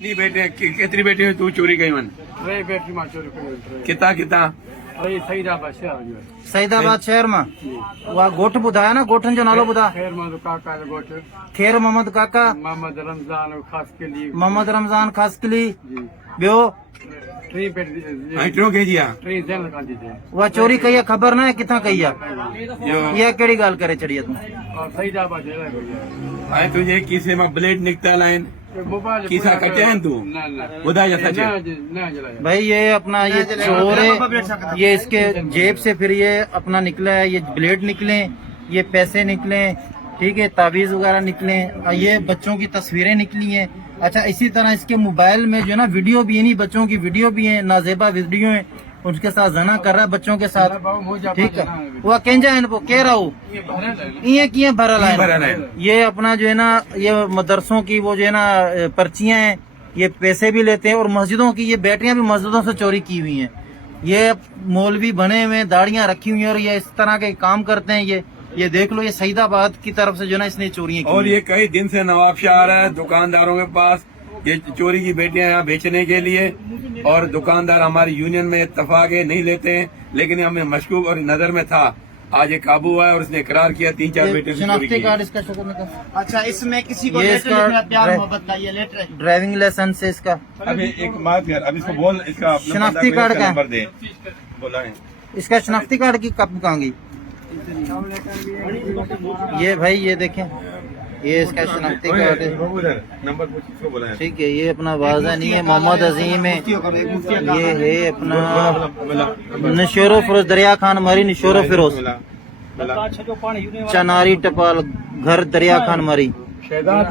कितनी बेटे कितनी बेटे हैं तू चोरी कई मन रे बेटी मां चोरी कई किता किता अरे सईदाबाद शहर जो है सईदाबाद शहर में वहाँ गोठ ॿुधाया न गोठन जो नालो ॿुधा खैर मोहम्मद काका जो गोठ खेर मोहम्मद काका मोहम्मद रमजान खास के लिए मोहम्मद रमजान खासकली जी ॿियो टी बेटी हेठियों के जिया टी जेल कांदी थे वह चोरी कई है खबर न है किथा कई है यो ये केड़ी गाल करे चढ़िया तू और सईदाबाद जेल है भैया आए तुझे किसे में ब्लेड निकता लाइन मोबाइल किसा कटे हैं तू ना ना बुधा जा सच ना जलाया भाई ये अपना ये चोर है ये इसके जेब से फिर ये अपना निकला है ये ब्लेड निकले ये पैसे निकले ठीक है ताबीज वगैरह निकले और ये बच्चों की तस्वीरें निकली हैं। अच्छा इसी तरह इसके मोबाइल में जो है ना वीडियो भी है नहीं बच्चों की वीडियो भी है नाजेबा वीडियो है उनके साथ जना कर रहा है बच्चों के साथ ठीक है वह केंजा इनको कह रहा हूँ ये किए भरल है ये अपना जो है ना ये मदरसों की वो जो है ना पर्चियां हैं ये पैसे भी लेते हैं और मस्जिदों की ये बैटरियां भी मस्जिदों से चोरी की हुई हैं। ये मौलवी बने हुए दाढ़ियां रखी हुई हैं और ये इस तरह के काम करते हैं। ये देख लो ये सईदाबाद की तरफ से जो है ना इसने चोरियां की और ये कई दिन से नवाबशाह आ रहा है दुकानदारों के पास ये चोरी की बेटियां यहाँ बेचने के लिए और दुकानदार हमारी यूनियन में इत्तेफाक है नहीं लेते हैं लेकिन हमें मशकूक और नजर में था आज ये काबू हुआ है और इसने इकरार किया 3-4 बेटे से चोरी शनाख्ती की। कार्ड इसका शुक्र का अच्छा इसमें किसी को ये लेटर इसका लिखना प्यार मोहब्बत का ये लेटर है। ड्राइविंग लाइसेंस है इसका अभी एक बात यार अब इसको बोल इसका अपना शनाख्ती कार्ड का नंबर दे बोला है इसका शनाख्ती कार्ड की कब कहाँ गई ये भाई ये देखें ये इसका शनाख्ती कार्ड है उधर नंबर पूछ इसको बोला है ठीक है ये अपना वाजा नहीं है मोहम्मद अजीम है ये है अपना निशोरो फिरोज दरिया खान मरी निशोरो फिरोज चनारी टपाल घर दरिया खान मरी शहजाद